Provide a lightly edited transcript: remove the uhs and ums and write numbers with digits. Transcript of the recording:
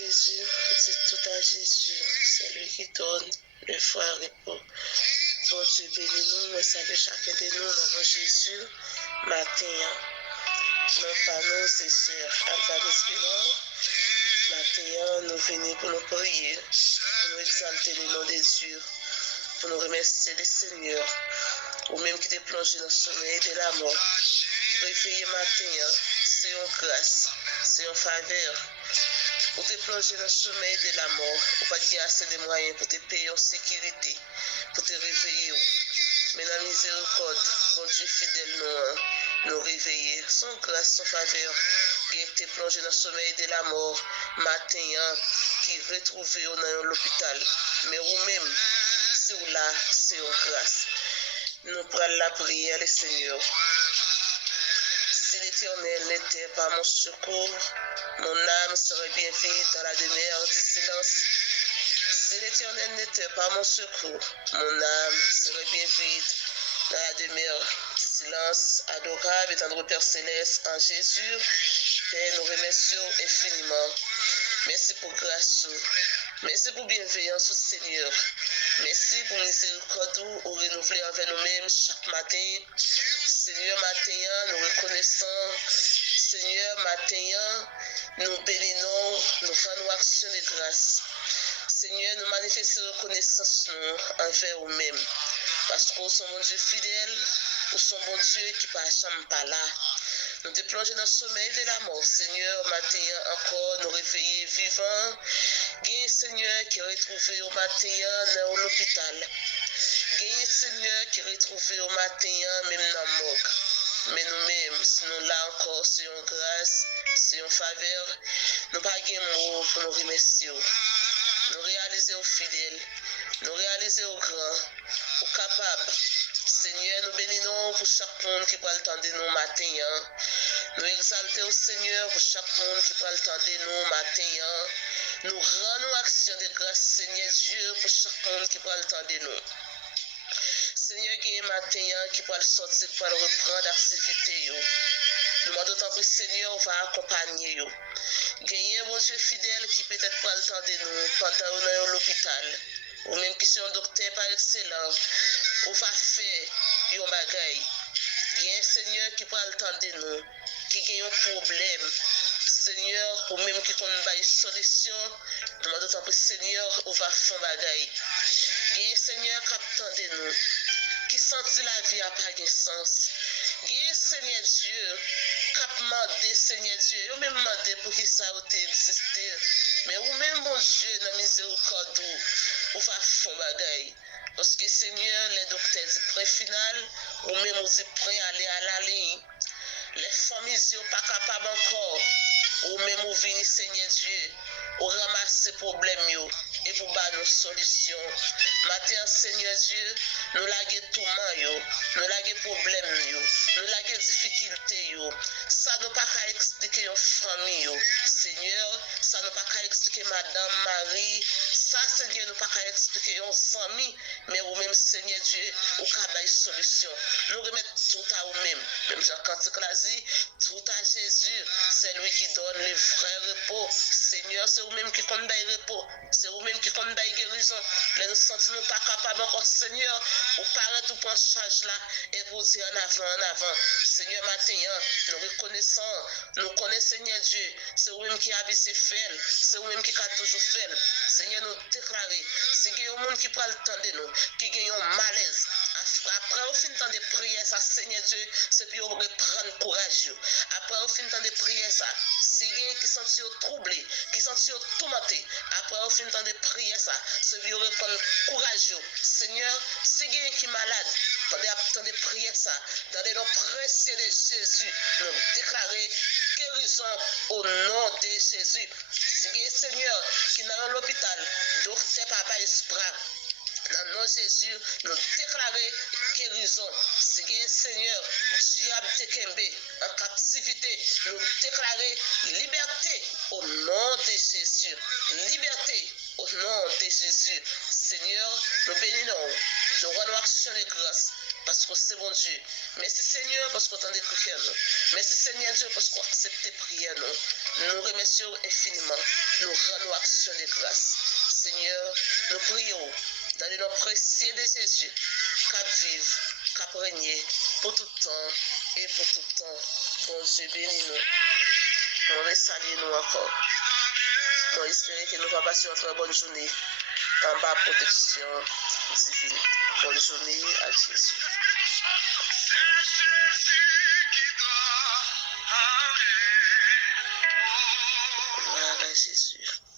Jésus, c'est tout à Jésus, c'est lui qui donne le foi repos. Bon Dieu, bénis-nous, nous saluons chacun de nous dans nos Jésus, matin. Nos panneaux, c'est sûr, Alpha d'Espérance. Matin, nous venons pour nous prier, pour nous exalter le nom de Dieu, pour nous remercier le Seigneur, ou même qui t'est plongé dans le sommeil de la mort. Réveiller matin, c'est une grâce, c'est une faveur. Pour te plonger dans le sommeil de la mort, ou pas qu'il y a assez de moyens pour te payer en sécurité, pour te réveiller. Mais dans la miséricorde, bon Dieu fidèle, nous réveiller. Sans grâce, sans faveur, qui te plongé dans le sommeil de la mort, matin, qui retrouvé dans l'hôpital. Mais vous-même, c'est là, c'est une grâce. Nous prenons la prière, le Seigneur. Si l'Éternel n'était pas mon secours, mon âme serait bien vide dans la demeure du silence. Si l'Éternel n'était pas mon secours, mon âme serait bien vide dans la demeure du silence. Adorable et tendre Père Céleste, en Jésus, Père, nous remercions infiniment. Merci pour grâce, merci pour bienveillance au Seigneur. Merci pour miséricorde ou renouveler envers nous-mêmes chaque matin. Seigneur, matin, nous reconnaissons. Seigneur, matin, nous bénissons, nous faisons action de grâce. Seigneur, nous manifestons reconnaissance envers nous-mêmes. Parce que nous sommes bon Dieu fidèle, nous sommes bon Dieu qui ne passe jamais pas là. Nous te plongeons dans le sommeil de la mort. Seigneur, matin encore, nous réveiller vivants. Gagne Seigneur qui est retrouvé au matin dans l'hôpital. Gagne Seigneur qui est retrouvé au matin même dans le morgue. Mais nous-mêmes, si nous là encore, c'est une grâce, c'est une faveur. Nous pas de mots pour nous remercier. Nous réaliser aux fidèles, nous réaliser aux grands, aux capables. Seigneur, nous bénissons pour chaque monde qui prend le temps de nous matin. Nous exaltons au Seigneur pour chaque monde qui prend le temps de nous matin. Nous rendons action de grâce, Seigneur Dieu, pour chaque monde qui prend le temps de nous. Seigneur, il y a un matin qui peut sortir pour reprendre l'activité. Nous demandons tant que Seigneur va accompagner. Il y a un bon Dieu fidèle qui peut-être prend le temps de nous pendant nous dans l'hôpital. Ou même qui sont un docteur par excellence. Ou va faire un bagage. Il y a un Seigneur qui prend le temps de nous. Qui a un problème. Seigneur, ou même qui connaît une solution. Nous demandons tant que Seigneur va faire un bagage. Il y a un Seigneur qui attend de nous. Qui sentit la vie à pas de sens. Gué Seigneur Dieu, cap mandé Seigneur Dieu, ou même mandé pour qu'il ça existé. Mais ou même mon Dieu dans miséricorde ou va faire bagaille. Parce que Seigneur, les docteurs disent prêt final, ou même vous dites prêt aller à la ligne. Les familles sont pas capables encore. Ou même vous venez Seigneur Dieu, ou ramasser problème yo et pour ba nos solutions. Matin Seigneur Dieu, nous laguer tout man nous laguer problème nous laguer difficulté Ça nous pas qu'à expliquer une famille Seigneur, ça nous pas qu'à expliquer madame Marie, ça Seigneur nous pas qu'à expliquer une famille, mais ou même Seigneur Dieu, ou qu'à ba une solution. Nous remettre tout à nous-mêmes. Même Jean Cantique l'a dit, tout à Jésus, c'est lui qui donne le vrai repos. Seigneur, c'est vous-même qui compte le repos. C'est vous-même qui compte la guérison. Mais nous ne sentons pas capables encore, Seigneur, ou paraît tout prendre charge là et vous dire en avant. Seigneur, matin, nous reconnaissons, nous connaissons, Seigneur Dieu, c'est vous-même qui a ces faits, c'est vous-même qui a toujours fait. Seigneur, nous déclarer, c'est qu'il y a un monde qui prend le temps de nous, qui gagne un malaise. Après, au fin de temps de prière, ça, Seigneur Dieu, c'est pour reprendre courage. Après, au fin de temps de prière, ça, si quelqu'un qui sentit troublé, qui sentit tourmenté, après, au fin de temps de prière, ça, c'est pour reprendre courage. Seigneur, si quelqu'un qui est malade, pendant le temps de prière, ça, dans le nom précieux de Jésus, nous déclarer guérison au nom de Jésus. Si quelqu'un, Seigneur, qui est dans l'hôpital, docteur Papa Esprit, dans le nom de Jésus, nous déclarer guérison. C'est Seigneur, diable Tekembe, en captivité, nous déclarer liberté au nom de Jésus. Liberté au nom de Jésus. Seigneur, nous bénissons, nous rendons action de grâce. parce que c'est bon Dieu. Merci Seigneur parce qu'on t'a des prières nous. Merci Seigneur Dieu parce qu'on accepte tes prières nous. Nous remercions infiniment. Nous rendons action de grâce. Seigneur, nous prions dans le nom précieux de Jésus, qu'à vivre, qu'à régner pour tout temps et pour tout temps. Bon Dieu, bénis-nous. Nous saluons nous encore. Nous espérons que nous allons passer une très bonne journée en bas protection divine. Bonne journée à Jésus. Gloire à Jésus.